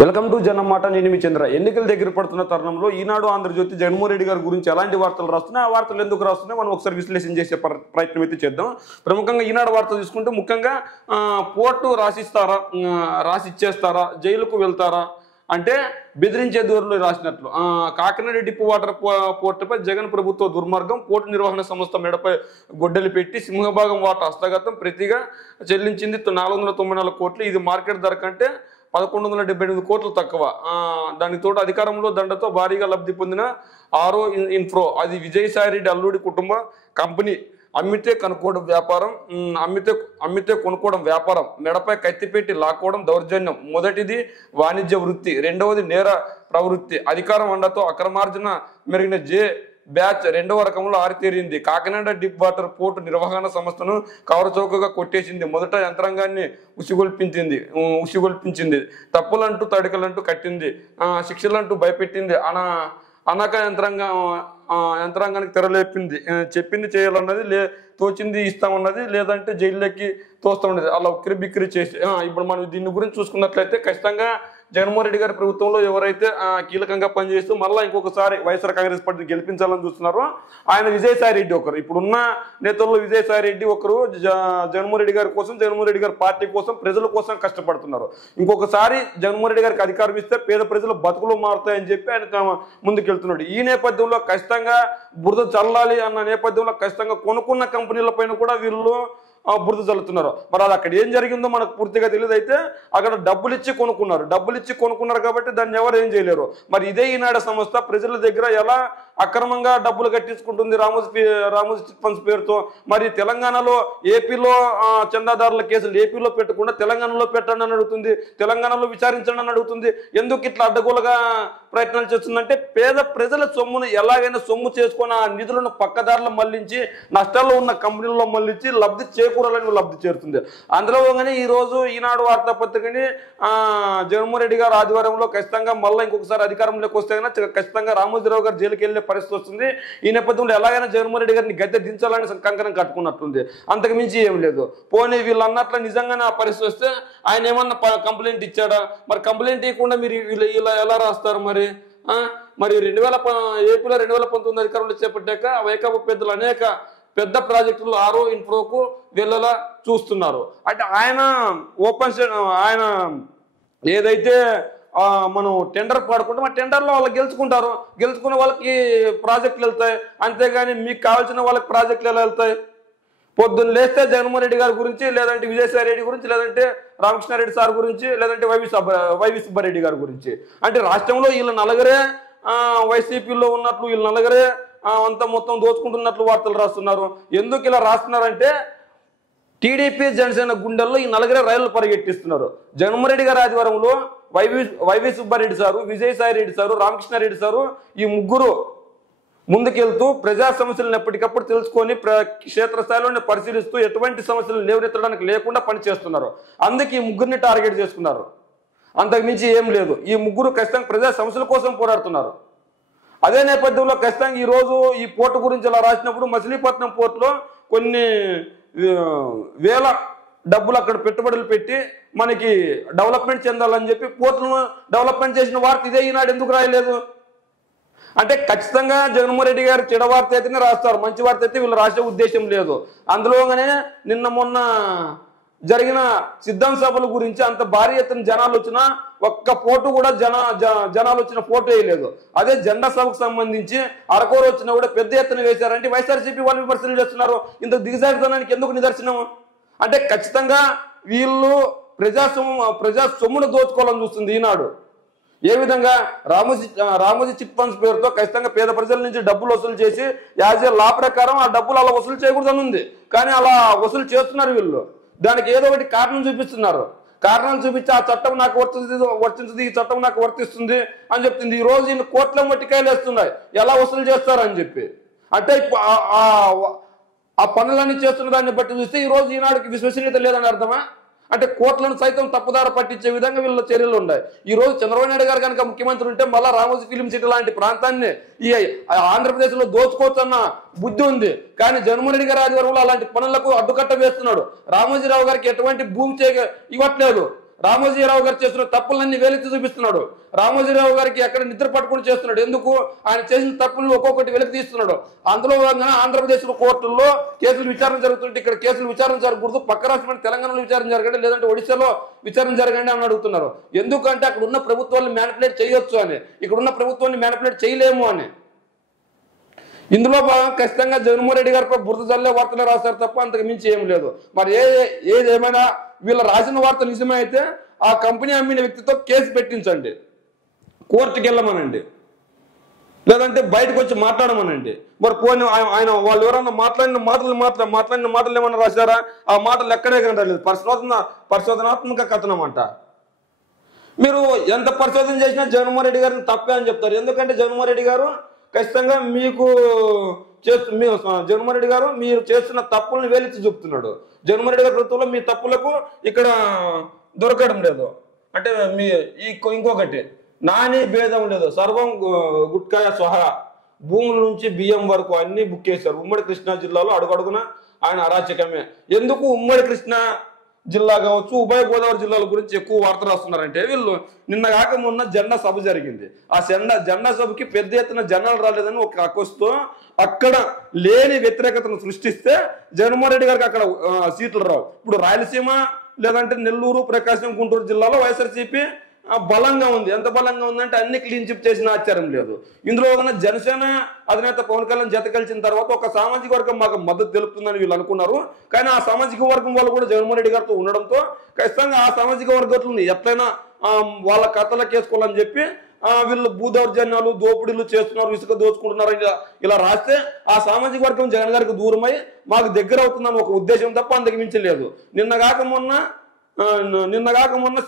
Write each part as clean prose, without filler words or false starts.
Welcome to జనమాట. నేను మీ చంద్ర. ఎన్నికల దగ్గర పడుతున్న తరుణంలో ఈనాడు ఆంధ్రజ్యోతి జగన్మోహన్ రెడ్డి గారి గురించి ఎలాంటి వార్తలు రాస్తున్నాయి, ఆ వార్తలు ఎందుకు రాస్తున్నాయి మనం ఒకసారి విశ్లేషణ చేసే ప్రయత్నం అయితే చేద్దాం. ప్రముఖంగా ఈనాడు వార్తలు తీసుకుంటే ముఖ్యంగా పోర్టు రాసిచ్చేస్తారా, జైలుకు వెళ్తారా అంటే బెదిరించే దూరంలో రాసినట్లు. కాకినాడ డిపో వాటర్ పోర్టుపై జగన్ ప్రభుత్వ దుర్మార్గం, పోర్టు నిర్వహణ సంస్థ మెడపై గొడ్డలు పెట్టి సింహభాగం వాటా హస్తగతం ప్రతిగా చెల్లించింది 494 కోట్లు. ఇది మార్కెట్ ధర కంటే 1178 కోట్లు తక్కువ. దానికి తోడు అధికారంలో దండతో భారీగా లబ్ధి పొందిన ఆరో ఇన్ఫ్రో, అది విజయసాయిరెడ్డి అల్లుడి కుటుంబ కంపెనీ. అమ్మితే కొనుక్కోవడం వ్యాపారం, అమ్మితే కొనుక్కోవడం వ్యాపారం, మెడపై కత్తిపెట్టి లాక్కోవడం దౌర్జన్యం. మొదటిది వాణిజ్య వృత్తి, రెండవది నేర ప్రవృత్తి. అధికారం అండతో అక్రమార్జన మెరిగిన జే బ్యాచ్ రెండవ రకంలో ఆరితేరింది. కాకినాడ డిప్ వాటర్ పోర్టు నిర్వహణ సంస్థను కవరచౌకగా కొట్టేసింది. మొదట యంత్రాంగాన్ని ఉసిగొల్పించింది. తప్పులంటూ తడికలంటూ కట్టింది, శిక్షలంటూ భయపెట్టింది. అనక యంత్రాంగానికి తెరలేపింది. చెప్పింది చేయాలన్నది, తోచింది ఇస్తామన్నది, లేదంటే జైల్లోకి తోస్తామన్నది. అలా ఉక్కిరి బిక్కిరి చేసి ఇప్పుడు మనం దీని గురించి చూసుకున్నట్లయితే ఖచ్చితంగా జగన్మోహన్ రెడ్డి గారి ప్రభుత్వంలో ఎవరైతే కీలకంగా పనిచేస్తూ మళ్ళీ ఇంకొకసారి వైఎస్ఆర్ కాంగ్రెస్ పార్టీ గెలిపించాలని చూస్తున్నారో ఆయన విజయసాయిరెడ్డి ఒకరు. ఇప్పుడున్న నేతల్లో విజయసాయిరెడ్డి ఒకరు జగన్మోహన్ రెడ్డి గారి కోసం, జగన్మోహన్ రెడ్డి గారి పార్టీ కోసం, ప్రజల కోసం కష్టపడుతున్నారు. ఇంకొకసారి జగన్మోహన్ రెడ్డి గారికి అధికారం ఇస్తే పేద ప్రజల బతుకులు మారుతాయని చెప్పి ఆయన ముందుకెళ్తున్నాడు. ఈ నేపథ్యంలో ఖచ్చితంగా బురద చల్లాలి అన్న నేపథ్యంలో ఖచ్చితంగా కొనుక్కున్న కంపెనీల పైన కూడా వీళ్ళు బురద చల్లుతున్నారు. మరి అది అక్కడ ఏం జరిగిందో మనకు పూర్తిగా తెలియదు. అయితే అక్కడ డబ్బులు ఇచ్చి కొనుక్కున్నారు కాబట్టి దాన్ని ఎవరు ఏం చేయలేరు. మరి ఇదే ఈనాడు సంస్థ ప్రజల దగ్గర ఎలా అక్రమంగా డబ్బులు కట్టించుకుంటుంది రామోజీ చిట్ ఫండ్స్ పేరుతో. మరి తెలంగాణలో ఏపీలో చందాదారుల కేసులు ఏపీలో పెట్టకుండా తెలంగాణలో పెట్టండి అని అడుగుతుంది, తెలంగాణలో విచారించండి అని అడుగుతుంది. ఎందుకు ఇట్లా అడ్డగోలుగా ప్రయత్నాలు చేస్తుందంటే పేద ప్రజల సొమ్మును ఎలాగైనా సొమ్ము చేసుకొని ఆ నిధులను పక్కదారులు మళ్లించి నష్టాల్లో ఉన్న కంపెనీల్లో మళ్లించి లబ్ధి చేకూరాలని లబ్ధి చేరుతుంది. అందులో కానీ ఈరోజు ఈనాడు వార్తాపత్రికని జగన్మోహన్ రెడ్డి గారు ఆధ్వర్యంలో ఖచ్చితంగా మళ్ళీ ఇంకొకసారి అధికారంలోకి వస్తే ఖచ్చితంగా రామోజీరావు గారు జైలుకి వెళ్ళే పరిస్థితి వస్తుంది. ఈ నేపథ్యంలో ఎలాగైనా జగన్మోహన్ రెడ్డి గారిని గద్దె దించాలని కంకణం కట్టుకున్నట్టుంది. అంతకు మించి ఏం లేదు. పోనీ వీళ్ళు అన్నట్లు నిజంగానే ఆ పరిస్థితి వస్తే ఆయన ఏమన్నా కంప్లైంట్ ఇచ్చాడా? మరి కంప్లైంట్ ఇవ్వకుండా మీరు ఇలా ఎలా రాస్తారు? మరి ఏపీలో 2019 అధికారంలో చేపట్టాక వైకాపా పెద్దలు అనేక పెద్ద ప్రాజెక్టులు ఆరో ఇన్ఫ్రోకు వెళ్ళేలా చూస్తున్నారు. అంటే ఆయన ఏదైతే మనం టెండర్ పాడుకుంటాం ఆ టెండర్లో వాళ్ళు గెలుచుకున్న వాళ్ళకి ప్రాజెక్టులు వెళ్తాయి. అంతేగాని మీకు కావాల్సిన వాళ్ళకి ప్రాజెక్టులు ఎలా వెళ్తాయి? పొద్దున్న లేస్తే జగన్మోహన్ రెడ్డి గారి గురించి, లేదంటే విజయసాయి రెడ్డి గురించి, లేదంటే రామకృష్ణారెడ్డి సార్ గురించి, లేదంటే వైవి సుబ్బారెడ్డి గారి గురించి. అంటే రాష్ట్రంలో వీళ్ళ నలుగురే వైసీపీలో ఉన్నట్లు, వీళ్ళ నలుగురే అంతా మొత్తం దోచుకుంటున్నట్లు వార్తలు రాస్తున్నారు. ఎందుకు ఇలా రాస్తున్నారంటే టీడీపీ జనసేన గుండెల్లో ఈ నలుగురే రైళ్లు పరిగెట్టిస్తున్నారు. జగన్మోహన్ రెడ్డి గారి ఆధ్వర్యంలో YV Subbareddy sir, Vijayasai Reddy sir, Ramakrishnareddy sir ఈ ముగ్గురు ముందుకెళ్తూ ప్రజా సమస్యలను ఎప్పటికప్పుడు తెలుసుకొని క్షేత్రస్థాయిలో పరిశీలిస్తూ ఎటువంటి సమస్యలు లేవనెత్తడానికి లేకుండా పనిచేస్తున్నారు. అందుకే ఈ ముగ్గురిని టార్గెట్ చేసుకున్నారు. అంతకుమించి ఏం లేదు. ఈ ముగ్గురు ఖచ్చితంగా ప్రజా సమస్యల కోసం పోరాడుతున్నారు. అదే నేపథ్యంలో ఖచ్చితంగా ఈరోజు ఈ పోర్టు గురించి ఇలా రాసినప్పుడు మచిలీపట్నం పోర్టులో కొన్ని వేల డబ్బులు అక్కడ పెట్టుబడులు పెట్టి మనకి డెవలప్మెంట్ చెందాలని చెప్పి పోర్టులను డెవలప్మెంట్ చేసిన వార్త ఇదే ఈనాడు ఎందుకు రాయలేదు? అంటే ఖచ్చితంగా జగన్మోహన్ రెడ్డి గారు చెడ వార్త అయితేనే రాస్తారు, మంచి వార్త అయితే వీళ్ళు రాసే ఉద్దేశం లేదు. అందులోగానే మొన్న జరిగిన సిద్ధం సభల గురించి అంత భారీ ఎత్తున జనాలు వచ్చినా ఒక్క పోటు కూడా జనాలు వచ్చిన పోటు వేయలేదు. అదే జెండా సభకు సంబంధించి అరకోరు వచ్చినా కూడా పెద్ద ఎత్తున వేశారంటే వైఎస్ఆర్సీపీ వాళ్ళు విమర్శలు చేస్తున్నారు. ఇంత దిగజారుతనానికి ఎందుకు నిదర్శనం? అంటే ఖచ్చితంగా వీళ్ళు ప్రజా సొమ్మును దోచుకోవాలని చూస్తుంది ఈనాడు. ఏ విధంగా రామోజీ చిట్ ఫండ్స్ పేరుతో ఖచ్చితంగా పేద ప్రజల నుంచి డబ్బులు వసూలు చేసి యాజ్ ఏ లా ప్రకారం ఆ డబ్బులు అలా వసూలు చేయకూడదని ఉంది. కానీ అలా వసూలు చేస్తున్నారు వీళ్ళు. దానికి ఏదో ఒకటి కారణం చూపిస్తున్నారు. కారణం చూపించి ఆ చట్టం నాకు వర్తించదు, ఈ చట్టం నాకు వర్తిస్తుంది అని చెప్తుంది. ఈ రోజు ఈయన కోట్ల మట్టికాయలు వేస్తున్నాయి ఎలా వసూలు చేస్తారని చెప్పి. అంటే ఆ పనులన్నీ చేస్తున్న దాన్ని బట్టి చూస్తే ఈ రోజు ఈనాడుకి విశ్వసనీయత లేదని అర్థమా? అంటే కోట్లను సైతం తప్పుదార పట్టించే విధంగా వీళ్ళ చర్యలు ఉన్నాయి. ఈ రోజు చంద్రబాబు నాయుడు గారు కనుక ముఖ్యమంత్రి ఉంటే మళ్ళా రామోజీ ఫిలిం సిటీ లాంటి ప్రాంతాన్ని ఈ ఆంధ్రప్రదేశ్ లో దోచుకోవచ్చన్న బుద్ధి ఉంది. కానీ జగన్మోహన్ రెడ్డి గారి ఆధ్వర్యంలో అలాంటి పనులకు అడ్డుకట్ట వేస్తున్నాడు. రామోజీరావు గారికి ఎటువంటి భూమి ఇవ్వట్లేదు. రామోజీరావు గారు చేస్తున్న తప్పులన్నీ వెలికి చూపిస్తున్నాడు. రామోజీరావు గారికి ఎక్కడ నిద్ర పట్టుకుని చేస్తున్నాడు. ఎందుకు? ఆయన చేసిన తప్పులను ఒక్కొక్కటి వెలికి తీస్తున్నాడు. అందులో భాగంగా ఆంధ్రప్రదేశ్ కోర్టుల్లో కేసులు విచారణ జరుగుతుంటే ఇక్కడ కేసులు విచారణ జరగకూడదు, పక్క రాష్ట్రమైన తెలంగాణలో విచారణ జరగండి, లేదంటే ఒడిశాలో విచారణ జరగండి అని అడుగుతున్నారు. ఎందుకంటే అక్కడ ఉన్న ప్రభుత్వాన్ని మ్యానిపులేట్ చేయొచ్చు అని, ఇక్కడ ఉన్న ప్రభుత్వాన్ని మ్యానిపులేట్ చేయలేము అని. ఇందులో భాగంగా ఖచ్చితంగా జగన్మోహన్ రెడ్డి గారిపై బురద జల్లే వార్తలు రాస్తారు తప్ప అంతకు మించి ఏం లేదు. మరి ఏదేమైనా వీళ్ళ రాసిన వార్త నిజమే అయితే ఆ కంపెనీ అమ్మిన వ్యక్తితో కేసు పెట్టించండి, కోర్టుకి వెళ్ళమనండి, లేదంటే బయటకు వచ్చి మాట్లాడమనండి. మరి పోనీ ఆయన వాళ్ళు ఎవరన్నా మాట్లాడిన మాటలు ఏమన్నా రాశారా? ఆ మాటలు ఎక్కడే కనలేదు. పరిశోధనాత్మక కథనం అంట. మీరు ఎంత పరిశోధన చేసినా జగన్మోహన్ రెడ్డి గారిని తప్పే అని చెప్తారు. ఎందుకంటే జగన్మోహన్ రెడ్డి గారు ఖచ్చితంగా జగన్మోహన్ రెడ్డి గారు మీరు చేస్తున్న తప్పులను వేలెత్తి చూపుతున్నాడు. జగన్మోహన్ రెడ్డి గారి ప్రభుత్వంలో మీ తప్పులకు ఇక్కడ దొరకడం లేదు. అంటే మీ ఇంకొకటి నాని భేదం లేదు, సర్వం గుట్కాయ స్వహా, భూముల నుంచి బియ్యం వరకు అన్ని బుక్ చేశారు. ఉమ్మడి కృష్ణా జిల్లాలో అడుగడుగున ఆయన అరాచకమే. ఎందుకు ఉమ్మడి కృష్ణా జిల్లా కావచ్చు, ఉభయ గోదావరి జిల్లాల గురించి ఎక్కువ వార్త రాస్తున్నారంటే వీళ్ళు నిన్న కాక మొన్న జెండా సభ జరిగింది. ఆ జెండా సభకి పెద్ద ఎత్తున జనాలు రాలేదని ఒక అకొస్తూ అక్కడ లేని వ్యతిరేకతను సృష్టిస్తే జగన్మోహన్ రెడ్డి గారికి అక్కడ సీట్లు రావు. ఇప్పుడు రాయలసీమ లేదంటే నెల్లూరు, ప్రకాశం, గుంటూరు జిల్లాలో వైఎస్ఆర్సీపీ బలంగా ఉంది. ఎంత బలంగా ఉందంటే అన్ని క్లీన్ చిప్ చేసిన ఆశ్చర్యం లేదు. ఇందులో ఉన్న జనసేన అధినేత పవన్ కళ్యాణ్ జత కలిసిన తర్వాత ఒక సామాజిక వర్గం మాకు మద్దతు తెలుపుతుందని వీళ్ళు అనుకున్నారు. కానీ ఆ సామాజిక వర్గం వాళ్ళు కూడా జగన్మోహన్ రెడ్డి గారితో ఉండడంతో ఖచ్చితంగా ఆ సామాజిక వర్గం ఎట్లయినా వాళ్ళ కథలకు వేసుకోవాలని చెప్పి వీళ్ళు భూదౌర్జన్యాలు, దోపిడీలు చేస్తున్నారు, ఇసుక దోచుకుంటున్నారు ఇలా రాస్తే ఆ సామాజిక వర్గం జగన్ గారికి దూరమై మాకు దగ్గర అవుతుందని ఒక ఉద్దేశం తప్ప అంతకు మించి లేదు. నిన్న కాక మొన్న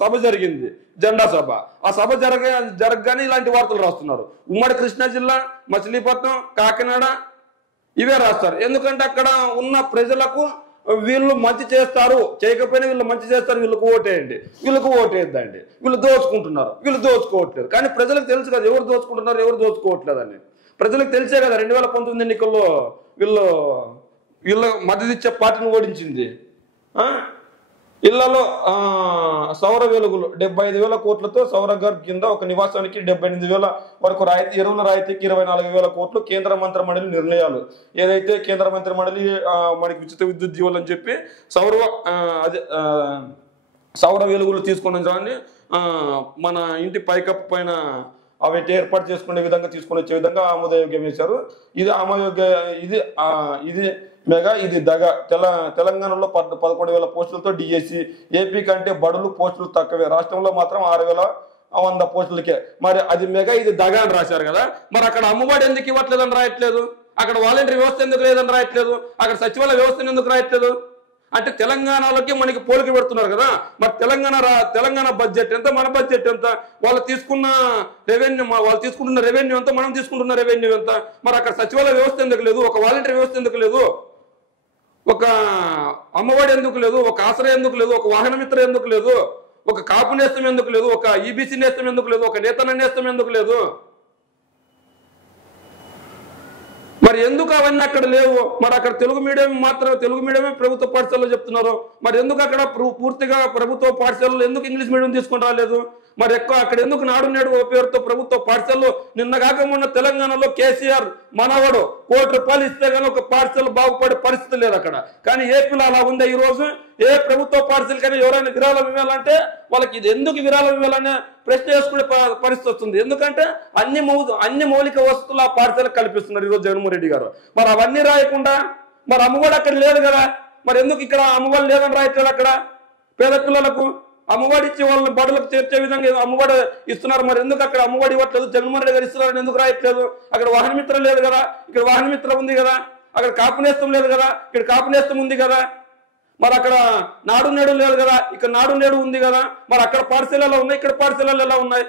సభ జరిగింది, జెండా సభ. ఆ సభ జరగగానే ఇలాంటి వార్తలు రాస్తున్నారు. ఉమ్మడి కృష్ణా జిల్లా, మచిలీపట్నం, కాకినాడ ఇవే రాస్తారు. ఎందుకంటే అక్కడ ఉన్న ప్రజలకు వీళ్ళు మంచి చేస్తారు, చేయకపోయినా వీళ్ళు మంచి చేస్తారు, వీళ్ళకు ఓటేయండి, వీళ్ళకు ఓటేద్దండి, వీళ్ళు దోచుకుంటున్నారు, వీళ్ళు దోచుకోవట్లేదు. కానీ ప్రజలకు తెలుసు కదా ఎవరు దోచుకుంటున్నారు, ఎవరు దోచుకోవట్లేదు అని. ప్రజలకు తెలిసే కదా 2019 ఎన్నికల్లో వీళ్ళ మద్దతు ఇచ్చే పార్టీని ఓడించింది. ఇళ్లలో సౌర వెలుగులు 75,000 కోట్లతో సౌర గర్భ్ కింద ఒక నివాసానికి 78,000 వరకు రాయితీ, ఎరువుల రాయితీకి 24,000 కోట్లు కేంద్ర మంత్రి మండలి నిర్ణయాలు. ఏదైతే కేంద్ర మంత్రి మండలి మనకి ఉచిత విద్యుత్ జీవులు అని చెప్పి సౌర వెలుగులు తీసుకుని మన ఇంటి పైకప్పు పైన అవి ఏర్పాటు చేసుకునే విధంగా తీసుకొని వచ్చే విధంగా ఆమోదయోగ్యం వేశారు. ఇది ఇది మెగా, ఇది దగ. తెలంగాణలో 11,000 పోస్టులతో డిఎస్సి. ఏపీ కంటే బడులు పోస్టులు తక్కువే, రాష్ట్రంలో మాత్రం 6,100 పోస్టులకే. మరి అది మెగా, ఇది దగ అని రాశారు కదా. మరి అక్కడ అమ్మఒడి ఎందుకు ఇవ్వట్లేదని రాయట్లేదు? అక్కడ వాలంటీర్ వ్యవస్థ ఎందుకు లేదని రాయట్లేదు? అక్కడ సచివాలయ వ్యవస్థను ఎందుకు రాయట్లేదు? అంటే తెలంగాణలోకి మనకి పోలిక పెడుతున్నారు కదా. మరి తెలంగాణ బడ్జెట్ ఎంత, మన బడ్జెట్ ఎంత, వాళ్ళు తీసుకున్న రెవెన్యూ ఎంత, మనం తీసుకుంటున్న రెవెన్యూ ఎంత? మరి అక్కడ సచివాలయ వ్యవస్థ ఎందుకు లేదు? ఒక వాలంటీర్ వ్యవస్థ ఎందుకు లేదు? ఒక అమ్మఒడి ఎందుకు లేదు? ఒక ఆశ్రయం ఎందుకు లేదు? ఒక వాహన మిత్ర ఎందుకు లేదు? ఒక కాపు నేస్తం ఎందుకు లేదు? ఒక ఈబీసీ నేస్తం ఎందుకు లేదు? ఒక నేతన నేస్తం ఎందుకు లేదు? మరి ఎందుకు అవన్నీ అక్కడ లేవు? మరి అక్కడ తెలుగు మీడియమే ప్రభుత్వ పాఠశాలలో చెప్తున్నారు. మరి ఎందుకు అక్కడ పూర్తిగా ప్రభుత్వ పాఠశాలలో ఎందుకు ఇంగ్లీష్ మీడియం తీసుకొని రాలేదు? మరి అక్కడ ఎందుకు నాడు నేడు పేరుతో ప్రభుత్వ పాఠశాలలో నిన్న కాక మొన్న తెలంగాణలో కేసీఆర్ మనవడు ₹1,00,00,000 ఇస్తే కానీ ఒక పాఠశాల బాగుపడే పరిస్థితి లేదు అక్కడ. కానీ ఏపీలో అలా ఉంది. ఈ రోజు ఏ ప్రభుత్వ పాఠశాలకైనా ఎవరైనా విరాళం ఇవ్వాలంటే వాళ్ళకి ఇది ఎందుకు విరాళం ఇవ్వాలనే ప్రశ్న వేసుకునే పరిస్థితి వస్తుంది. ఎందుకంటే అన్ని మౌలిక వసతులు ఆ పాఠశాలకు కల్పిస్తున్నారు ఈరోజు జగన్మోహన్ రెడ్డి గారు. మరి అవన్నీ రాయకుండా మరి అమ్మఒడి అక్కడ లేదు కదా. మరి ఎందుకు ఇక్కడ అమ్మఒడి లేదని రాయట్లేదు? అక్కడ పేద పిల్లలకు అమ్మఒడి ఇచ్చి వాళ్ళని బడులకు చేర్చే విధంగా అమ్మఒడి ఇస్తున్నారు. మరి ఎందుకు అక్కడ అమ్మఒడి ఇవ్వట్లేదు? జగన్మోహన్ రెడ్డి గారు ఇస్తున్నారని ఎందుకు రాయట్లేదు? అక్కడ వాహన మిత్రం లేదు కదా, ఇక్కడ వాహన మిత్రం ఉంది కదా. అక్కడ కాపు నేస్తం లేదు కదా, ఇక్కడ కాపు నేస్తం ఉంది కదా. మరి అక్కడ నాడు నేడు లేదు కదా, ఇక్కడ నాడు నేడు ఉంది కదా. మరి అక్కడ పాఠశాలలో ఉన్నాయి, ఇక్కడ పాఠశాలలు ఎలా ఉన్నాయి?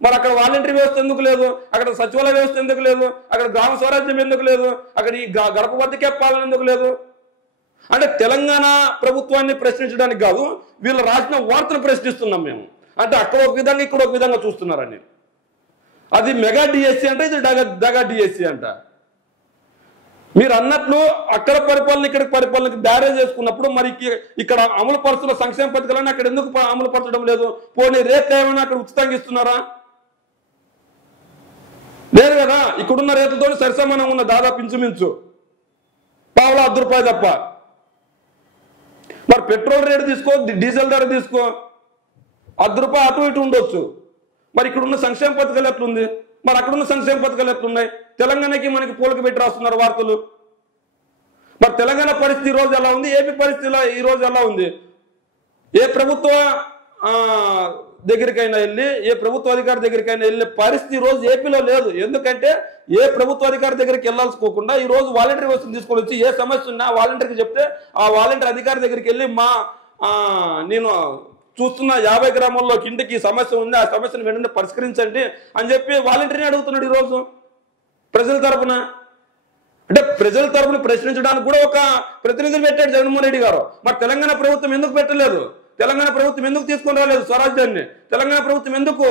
మరి అక్కడ వాలంటీర్ వ్యవస్థ ఎందుకు లేదు? అక్కడ సచివాలయ వ్యవస్థ ఎందుకు లేదు? అక్కడ గ్రామ స్వరాజ్యం ఎందుకు లేదు? అక్కడ ఈ గడప వద్దకే పాలన ఎందుకు లేదు? అంటే తెలంగాణ ప్రభుత్వాన్ని ప్రశ్నించడానికి కాదు, వీళ్ళు రాసిన వార్తను ప్రశ్నిస్తున్నాం మేము. అంటే అక్కడ ఒక విధంగా ఇక్కడ ఒక విధంగా చూస్తున్నారని. అది మెగా డిఎస్సి అంటే ఇది దగా డిఎస్సి అంట. మీరు అన్నట్లు అక్కడ పరిపాలన ఇక్కడ పరిపాలనకి బ్యారేజ్ చేసుకున్నప్పుడు మరి ఇక్కడ అమలు పరుస్తున్న సంక్షేమ పథకాలను అక్కడ ఎందుకు అమలు పరచడం లేదు? పోనీ రేట్లు ఏమైనా అక్కడ ఉచితంగా ఇస్తున్నారా? లేదు కదా. ఇక్కడున్న రేట్లతో సరిసమానం ఉన్న దాదాపు ఇంచుమించు పావులా ₹10 తప్ప. మరి పెట్రోల్ రేటు తీసుకో, డీజిల్ ధర తీసుకో, ₹10 అటు ఇటు ఉండొచ్చు. మరి ఇక్కడున్న సంక్షేమ పథకాలు ఎట్లుంది? మరి అక్కడున్న సంక్షేమ పథకాలు ఎట్లున్నాయి? తెలంగాణకి మనకి పోలిక పెట్టి రాస్తున్నారు వార్తలు. మరి తెలంగాణ పరిస్థితి ఈ రోజు ఎలా ఉంది? ఏపీ పరిస్థితి ఈ రోజు ఎలా ఉంది? ఏ ప్రభుత్వ దగ్గరికైనా వెళ్ళి, ఏ ప్రభుత్వ అధికారి దగ్గరికైనా వెళ్ళే పరిస్థితి ఈ రోజు ఏపీలో లేదు. ఎందుకంటే ఏ ప్రభుత్వ అధికారి దగ్గరికి వెళ్ళాల్సుకోకుండా ఈ రోజు వాలంటీర్ వ్యవస్థను తీసుకొని వచ్చి ఏ సమస్య ఉన్నా వాలంటీర్కి చెప్తే ఆ వాలంటీర్ అధికారి దగ్గరికి వెళ్ళి నేను చూస్తున్న 50 గ్రామాల్లో కిందకి సమస్య ఉంది, ఆ సమస్యను వెంటనే పరిష్కరించండి అని చెప్పి వాలంటీర్ని అడుగుతున్నాడు ఈరోజు ప్రజల తరపున. అంటే ప్రజల తరపున ప్రశ్నించడానికి కూడా ఒక ప్రతినిధిని పెట్టాడు జగన్మోహన్ రెడ్డి గారు. మరి తెలంగాణ ప్రభుత్వం ఎందుకు పెట్టలేదు? తెలంగాణ ప్రభుత్వం ఎందుకు తీసుకొని రాలేదు స్వరాజ్యాన్ని? తెలంగాణ ప్రభుత్వం ఎందుకు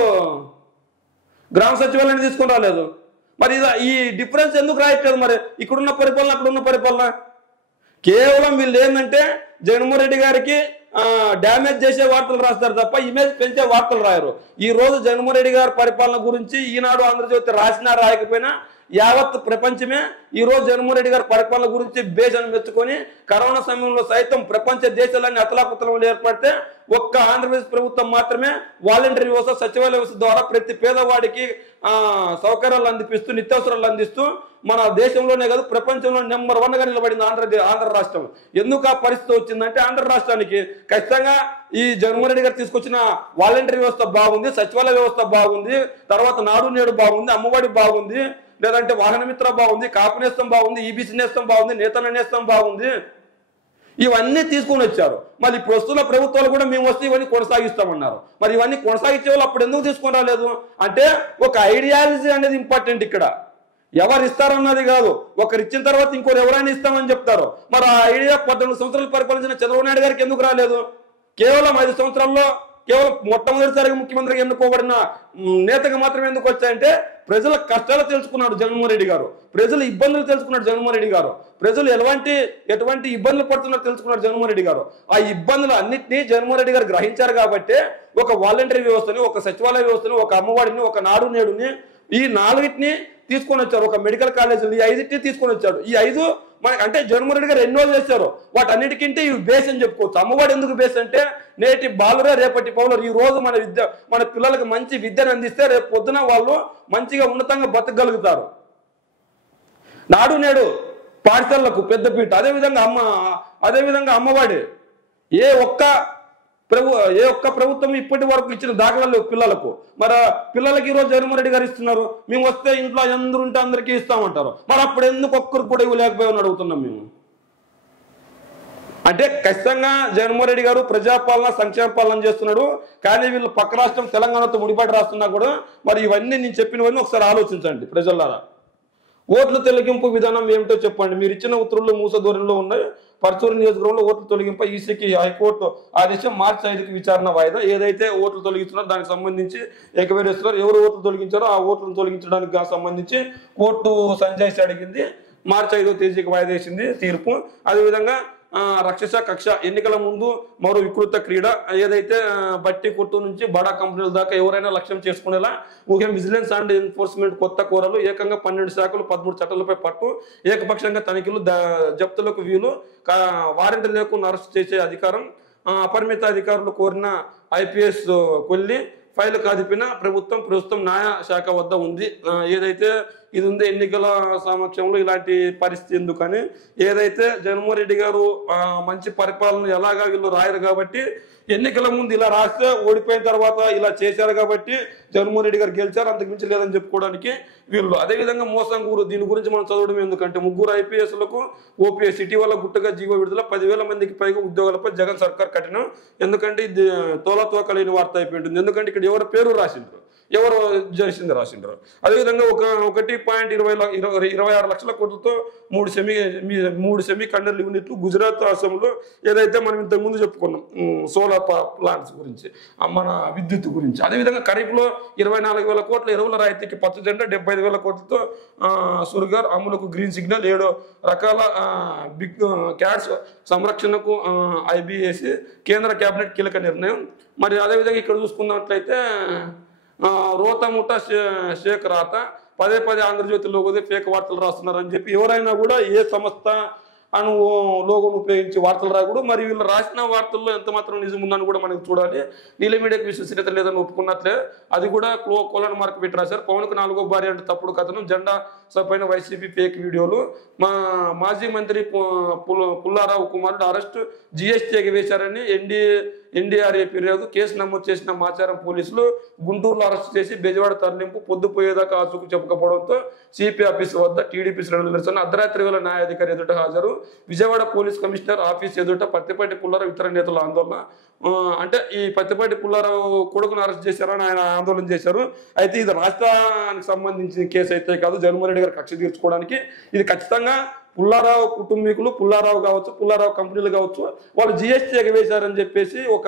గ్రామ సచివాలయాన్ని తీసుకొని రాలేదు? మరి ఈ డిఫరెన్స్ ఎందుకు రాయట్లేదు? మరి ఇక్కడున్న పరిపాలన అక్కడున్న పరిపాలన కేవలం వీళ్ళు ఏంటంటే జగన్మోహన్ రెడ్డి గారికి డ్యామేజ్ చేసే వార్తలు రాస్తారు తప్ప ఇమేజ్ పెంచే వార్తలు రాయరు. ఈ రోజు జగన్మోహన్ రెడ్డి గారి పరిపాలన గురించి ఈనాడు ఆంధ్రజ్యోతి రాసినా రాయకపోయినా యావత్ ప్రపంచమే ఈ రోజు జగన్మోహన్ రెడ్డి గారి పరిపాలన గురించి బేజాన్ని మెచ్చుకొని కరోనా సమయంలో సైతం ప్రపంచ దేశాలన్నీ అతలాకుతలంలో ఏర్పడితే ఒక్క ఆంధ్రప్రదేశ్ ప్రభుత్వం మాత్రమే వాలంటరీ వ్యవస్థ, సచివాలయ వ్యవస్థ ద్వారా ప్రతి పేదవాడికి సౌకర్యాలు అందిపిస్తూ, నిత్యావసరాలు అందిస్తూ మన దేశంలోనే కాదు ప్రపంచంలో నెంబర్ 1 గా నిలబడింది ఆంధ్ర రాష్ట్రం. ఎందుకు ఆ పరిస్థితి వచ్చిందంటే ఆంధ్ర రాష్ట్రానికి ఖచ్చితంగా ఈ జగన్మోహన్ రెడ్డి గారు తీసుకొచ్చిన వాలంటరీ వ్యవస్థ బాగుంది, సచివాలయ వ్యవస్థ బాగుంది, తర్వాత నాడు నేడు బాగుంది, అమ్మఒడి బాగుంది, లేదంటే వాహన మిత్ర బాగుంది, కాపు నేస్తం బాగుంది, ఈబీసీ నేస్తం బాగుంది, నేతన్న నేస్తం బాగుంది. ఇవన్నీ తీసుకొని వచ్చారు. మరి ప్రస్తుత ప్రభుత్వాలు కూడా మేము వస్తే ఇవన్నీ కొనసాగిస్తామన్నారు. మరి ఇవన్నీ కొనసాగించే వాళ్ళు అప్పుడు ఎందుకు తీసుకొని రాలేదు? అంటే ఒక ఐడియాలజీ అనేది ఇంపార్టెంట్ ఇక్కడ. ఎవరు ఇస్తారన్నది కాదు, ఒకరు ఇచ్చిన తర్వాత ఇంకోరు ఎవరైనా ఇస్తామని చెప్తారు. మరి ఆ ఐడియా 14 సంవత్సరాలు పరిపాలించిన చంద్రబాబు నాయుడు గారికి ఎందుకు రాలేదు? కేవలం 5 సంవత్సరాల్లో కేవలం మొట్టమొదటిసారిగా ముఖ్యమంత్రిగా ఎన్నుకోబడిన నేతగా మాత్రమే ఎందుకు వచ్చాయంటే ప్రజల కష్టాలు తెలుసుకున్నాడు జగన్మోహన్ రెడ్డి గారు, ప్రజల ఇబ్బందులు తెలుసుకున్నాడు జగన్మోహన్ రెడ్డి గారు, ప్రజలు ఎటువంటి ఇబ్బందులు పడుతున్నారో తెలుసుకున్నాడు జగన్మోహన్ రెడ్డి గారు. ఆ ఇబ్బందులు అన్నింటినీ జగన్మోహన్ రెడ్డి గారు గ్రహించారు కాబట్టి ఒక వాలంటరీ వ్యవస్థని, ఒక సచివాలయ వ్యవస్థని, ఒక అమ్మఒడిని, ఒక నాడు నేడుని, ఈ 4టిని తీసుకొని వచ్చారు. ఒక మెడికల్ కాలేజీలు, ఈ 5టిని తీసుకొని వచ్చాడు. ఈ 5 మనకి అంటే జగన్మోహన్ రెడ్డి గారు ఎన్నో చేశారు. వాటన్నిటికంటే ఇవి బేస్ అని చెప్పుకోవచ్చు. అమ్మఒడి ఎందుకు బేస్ అంటే నేటి బాలురే రేపటి పౌరులు. ఈ రోజు మన పిల్లలకు మంచి విద్యను అందిస్తే రేపు పొద్దున వాళ్ళు మంచిగా ఉన్నతంగా బతకగలుగుతారు. నాడు నేడు పాఠశాలకు పెద్దపీట, అదేవిధంగా అమ్మఒడి ఏ ఒక్క ప్రభుత్వం ఇప్పటి వరకు ఇచ్చిన దాఖలాలు పిల్లలకు. మరి పిల్లలకి ఈరోజు జగన్మోహన్ రెడ్డి గారు ఇస్తున్నారు. మేము వస్తే ఇంట్లో అందరూ ఉంటే అందరికీ ఇస్తామంటారు. మరి అప్పుడు ఎందుకు ఒక్కరికి కూడా ఇవ్వలేకపోయామని అడుగుతున్నాం మేము. అంటే ఖచ్చితంగా జగన్మోహన్ రెడ్డి గారు ప్రజాపాలన, సంక్షేమ పాలన చేస్తున్నాడు. కానీ వీళ్ళు పక్క రాష్ట్రం తెలంగాణతో ముడిపడి రాస్తున్నా కూడా మరి ఇవన్నీ నేను చెప్పినవన్నీ ఒకసారి ఆలోచించండి ప్రజలారా. ఓట్ల తొలగింపు విధానం ఏమిటో చెప్పండి. మీరు ఇచ్చిన ఉత్తర్వులు మూసధోరణిలో ఉన్నాయి. పర్చూరు నియోజకవర్గంలో ఓట్ల తొలగింపు ఈసీకి హైకోర్టు ఆదేశం మార్చి 5కి విచారణ వాయిదా. ఏదైతే ఓట్లు తొలగించున్నారో దానికి సంబంధించి ఎంక్వైరీ చేస్తున్నారు. ఎవరు ఓట్లు తొలగించారో ఆ ఓట్లను తొలగించడానికి సంబంధించి కోర్టు సంజాయిషి అడిగింది. మార్చి 5వ తేదీకి వాయిదా వేసింది తీర్పు. అదేవిధంగా రక్షస కక్ష ఎన్నికల ముందు మరో వికృత క్రీడ ఏదైతే బట్టి కొట్టు నుంచి బడా కంపెనీల దాకా ఎవరైనా లక్ష్యం చేసుకునేలా విజిలెన్స్ అండ్ ఎన్ఫోర్స్మెంట్ కొత్త కోరలు, ఏకంగా 12 శాఖలు 13 చట్టాలపై పట్టు, ఏకపక్షంగా తనిఖీలు, జప్తులకు వీలు, వారెంట్ లేకుండా అరెస్ట్ చేసే అధికారం, అపరిమిత అధికారులు కోరిన ఐపీఎస్ కొల్లి, ఫైల్ కాదిపిన ప్రస్తుతం న్యాయ శాఖ వద్ద ఉంది. ఏదైతే ఇది ఉందో ఎన్నికల సమక్షంలో ఇలాంటి పరిస్థితి ఎందుకని ఏదైతే జగన్మోహన్ రెడ్డి గారు మంచి పరిపాలన ఎలాగా వీళ్ళు రాయరు కాబట్టి ఎన్నికల ముందు ఇలా రాస్తే ఓడిపోయిన తర్వాత ఇలా చేశారు కాబట్టి జగన్మోహన్ రెడ్డి గారు గెలిచారు, అంతకు మించి లేదని చెప్పుకోవడానికి వీళ్ళు. అదేవిధంగా మోసం దీని గురించి మనం చదవడం ఎందుకంటే 3 ఐపీఎస్లకు ఓపీఎస్ ఇటీవల గుట్టుగా జీవో విడుదల, 10,000 మందికి పైగా ఉద్యోగాలపై జగన్ సర్కార్ కఠినం. ఎందుకంటే ఇది తోకలేని వార్త అయిపోయింది. ఎందుకంటే ఇక్కడ ఎవరి పేరు రాసిండ్రు, ఎవరు జరిసింది రాసిండ్రు. అదేవిధంగా 1.26 లక్షల కోట్లతో మూడు సెమీ కండక్టర్ యూనిట్లు గుజరాత్, అసోంలో ఏదైతే మనం ఇంతకుముందు చెప్పుకున్నాం సోలార్ ప్లాంట్స్ గురించి, మన విద్యుత్ గురించి. అదేవిధంగా ఖరీఫ్లో 24,000 కోట్ల ఎరువుల రాయితీకి పచ్చజెండా, 75,000 కోట్లతో సుర్గర్ అమలుకు గ్రీన్ సిగ్నల్, 7 రకాల బిగ్ క్యాట్స్ సంరక్షణకు IBAC కేంద్ర కేబినెట్ కీలక నిర్ణయం. మరి అదేవిధంగా ఇక్కడ చూసుకున్నట్లయితే రోత ముఠా షేక్ రాత పదే ఆంధ్రజ్యోతి లోగోదే ఫేక్ వార్తలు రాస్తున్నారని చెప్పి ఎవరైనా కూడా ఏ సంస్థ లోగోను ఉపయోగించి వార్తలు రాకూడదు. మరి వీళ్ళు రాసిన వార్తల్లో ఎంత మాత్రం నిజం ఉందని కూడా మనం చూడాలి. నీల మీడియాకి విశ్వసనీయత లేదని ఒప్పుకున్నట్లే అది కూడా కోలన్ మార్క్ పెట్టి రాశారు. పవన్కు 4వ భార్య అంటే తప్పుడు కథనం, జెండా సభపైన వైసీపీ ఫేక్ వీడియోలు, మాజీ మంత్రి పుల్లారావు కుమారుడు అరెస్టు, GST ఎగవేశారని NDRA ఫిర్యాదు, కేసు నమోదు చేసిన మాచారం పోలీసులు, గుంటూరులో అరెస్టు చేసి బెజవాడ తరలింపు, పొద్దుపోయేదాకా ఆచూకు చెప్పకపోవడంతో సిపి ఆఫీసు వద్ద టీడీపీ శ్రేణులు నిరసన, అర్ధరాత్రి వేళ న్యాయాధికారి ఎదుట హాజరు, విజయవాడ పోలీస్ కమిషనర్ ఆఫీస్ ఎదుట పత్తిపాటి పుల్లారావు ఇతర నేతల ఆందోళన. అంటే ఈ పత్తిపాటి పుల్లారావు కొడుకును అరెస్ట్ చేశారని ఆయన ఆందోళన చేశారు. అయితే ఇది రాష్ట్రానికి సంబంధించిన కేసు అయితే కాదు, జగన్మోహన్ రెడ్డి గారు కక్ష తీర్చుకోవడానికి ఇది ఖచ్చితంగా పుల్లారావు కుటుంబీకులు, పుల్లారావు కావచ్చు, పుల్లారావు కంపెనీలు కావచ్చు, వాళ్ళు GST ఎగవేశారని చెప్పేసి ఒక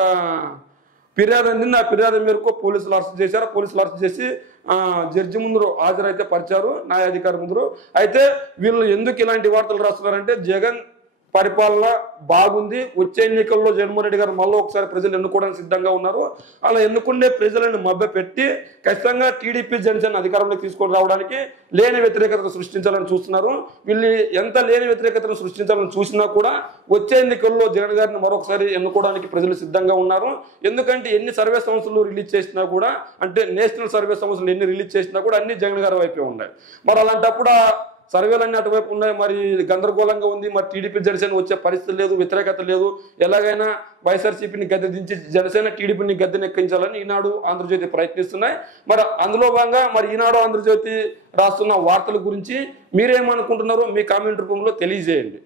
ఫిర్యాదు అందింది. ఆ ఫిర్యాదు మేరకు పోలీసులు అరెస్ట్ చేశారు. పోలీసులు అరెస్ట్ చేసి జడ్జి ముందు హాజరైతే పరిచారు, న్యాయాధికారి ముందు. అయితే వీళ్ళు ఎందుకు ఇలాంటి వార్తలు రాస్తున్నారంటే జగన్ పరిపాలన బాగుంది, వచ్చే ఎన్నికల్లో జగన్మోహన్ రెడ్డి గారు మళ్ళీ ఒకసారి ప్రజలు ఎన్నుకోవడానికి సిద్ధంగా ఉన్నారు. అలా ఎన్నుకుండే ప్రజలను మభ్యపెట్టి ఖచ్చితంగా టీడీపీ జనసేన అధికారంలోకి తీసుకొని రావడానికి లేని వ్యతిరేకతను సృష్టించాలని చూస్తున్నారు. వీళ్ళు ఎంత లేని వ్యతిరేకతను సృష్టించాలని చూసినా కూడా వచ్చే ఎన్నికల్లో జగన్ గారిని మరొకసారి ఎన్నుకోవడానికి ప్రజలు సిద్ధంగా ఉన్నారు. ఎందుకంటే ఎన్ని సర్వే సంస్థలు రిలీజ్ చేసినా కూడా, అంటే నేషనల్ సర్వే సంస్థలు ఎన్ని రిలీజ్ చేసినా కూడా అన్ని జగన్ గారి వైపే ఉన్నాయి. మరి అలాంటప్పుడు సర్వేలన్నీ అటువైపు ఉన్నాయి, మరి గందరగోళంగా ఉంది. మరి టీడీపీ జనసేన వచ్చే పరిస్థితి లేదు, వ్యతిరేకత లేదు. ఎలాగైనా వైఎస్ఆర్సీపీని గద్దె దించి జనసేన టీడీపీని గద్దెనెక్కించాలని ఈనాడు, ఆంధ్రజ్యోతి ప్రయత్నిస్తున్నాయి. మరి అందులో భాగంగా మరి ఈనాడు, ఆంధ్రజ్యోతి రాస్తున్న వార్తల గురించి మీరేమనుకుంటున్నారో మీ కామెంట్ రూపంలో తెలియజేయండి.